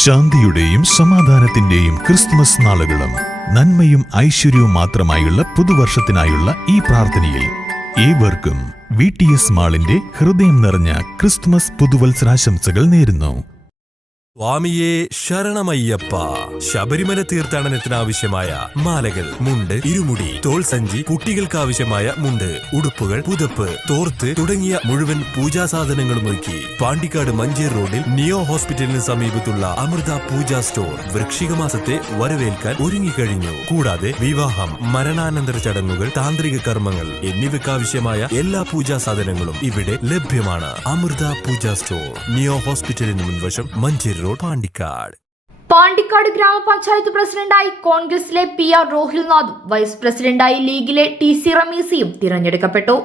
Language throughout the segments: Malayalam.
ശാന്തിയുടെയും സമാധാനത്തിന്റെയും ക്രിസ്തുമസ് നാളുകളും നന്മയും ഐശ്വര്യവും മാത്രമായുള്ള പുതുവർഷത്തിനായുള്ള ഈ പ്രാർത്ഥനയിൽ ഏവർക്കും VTS മാളിന്റെ ഹൃദയം നിറഞ്ഞ ക്രിസ്തുമസ് പുതുവത്സരാശംസകൾ നേരുന്നു. സ്വാമിയേ ശരണമയ്യപ്പ. ശബരിമല തീർത്ഥാടനത്തിനാവശ്യമായ മാലകൾ, മുണ്ട്, ഇരുമുടി, തോൾ സഞ്ചി, കുട്ടികൾക്കാവശ്യമായ മുണ്ട്, ഉടുപ്പുകൾ, പുതപ്പ്, തോർത്ത് തുടങ്ങിയ മുഴുവൻ പൂജാ സാധനങ്ങളും ഒരുക്കി പാണ്ടിക്കാട് മഞ്ചേർ റോഡിൽ നിയോ ഹോസ്പിറ്റലിന് സമീപത്തുള്ള അമൃത പൂജാ സ്റ്റോർ വൃശ്ചിക മാസത്തെ വരവേൽക്കാൻ ഒരുങ്ങിക്കഴിഞ്ഞു. കൂടാതെ വിവാഹം, മരണാനന്തര ചടങ്ങുകൾ, താന്ത്രിക കർമ്മങ്ങൾ എന്നിവയ്ക്കാവശ്യമായ എല്ലാ പൂജാ സാധനങ്ങളും ഇവിടെ ലഭ്യമാണ്. അമൃത പൂജാ സ്റ്റോർ, നിയോ ഹോസ്പിറ്റലിന് മുൻവശം, മഞ്ചേർ റോഡ്, പാണ്ടിക്കാട്. പാണ്ടിക്കാട് ഗ്രാമപഞ്ചായത്ത് പ്രസിഡന്റായി കോൺഗ്രസിലെ PR റോഹിൽനാഥും വൈസ് പ്രസിഡന്റായി ലീഗിലെ TC റമീസിയും തിരഞ്ഞെടുക്കപ്പെട്ടു.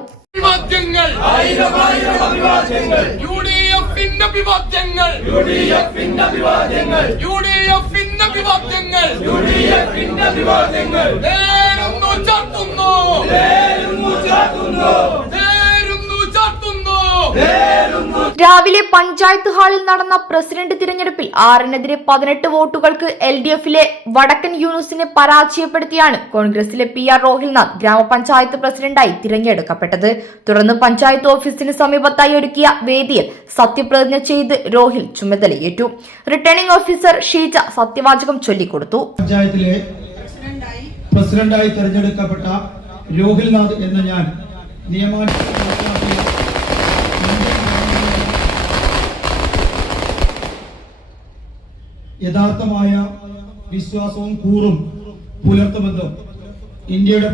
രാവിലെ പഞ്ചായത്ത് ഹാളിൽ നടന്ന പ്രസിഡന്റ് തിരഞ്ഞെടുപ്പിൽ 6-നെതിരെ 18 വോട്ടുകൾക്ക് LDFിലെ വടക്കൻ യൂനുസിനെ പരാജയപ്പെടുത്തിയാണ് കോൺഗ്രസിലെ PR റോഹിൽനാഥ് ഗ്രാമപഞ്ചായത്ത് പ്രസിഡന്റായി തിരഞ്ഞെടുക്കപ്പെട്ടത്. തുടർന്ന് പഞ്ചായത്ത് ഓഫീസിന് സമീപത്തായി ഒരുക്കിയ വേദിയിൽ സത്യപ്രതിജ്ഞ ചെയ്ത് റോഹിൽ ചുമതലയേറ്റു. റിട്ടേണിംഗ് ഓഫീസർ ഷീജ സത്യവാചകം ചൊല്ലിക്കൊടുത്തു. പഞ്ചായത്തിലെ പ്രസിഡന്റായി തിരഞ്ഞെടുക്കപ്പെട്ട റോഹിൽനാഥ് എന്ന ഞാൻ യഥാർത്ഥമായ വിശ്വാസവും കൂറും പുലർത്തുമെന്നും ഇന്ത്യയുടെ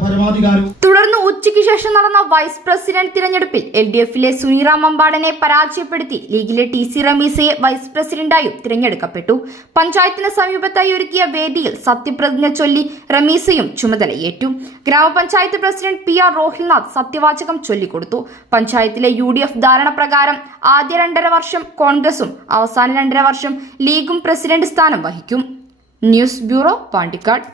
പരമാധികാരവും. തുടർന്ന് ഉച്ചയ്ക്ക് ശേഷം നടന്ന വൈസ് പ്രസിഡന്റ് തിരഞ്ഞെടുപ്പിൽ LDFിലെ സുനിറാം അമ്പാടനെ പരാജയപ്പെടുത്തി ലീഗിലെ TC റമീസയെ വൈസ് പ്രസിഡന്റായും തിരഞ്ഞെടുക്കപ്പെട്ടു. പഞ്ചായത്തിന് സമീപത്തായി ഒരുക്കിയ വേദിയിൽ സത്യപ്രതിജ്ഞ ചൊല്ലി റമീസയും ചുമതലയേറ്റു. ഗ്രാമപഞ്ചായത്ത് പ്രസിഡന്റ് PR റോഹിൽനാഥ് സത്യവാചകം ചൊല്ലിക്കൊടുത്തു. പഞ്ചായത്തിലെ UDF ധാരണ പ്രകാരം ആദ്യ 2.5 വർഷം കോൺഗ്രസും അവസാന 2.5 വർഷം ലീഗും പ്രസിഡന്റ് സ്ഥാനം വഹിക്കും. News bureau, Pandikkad.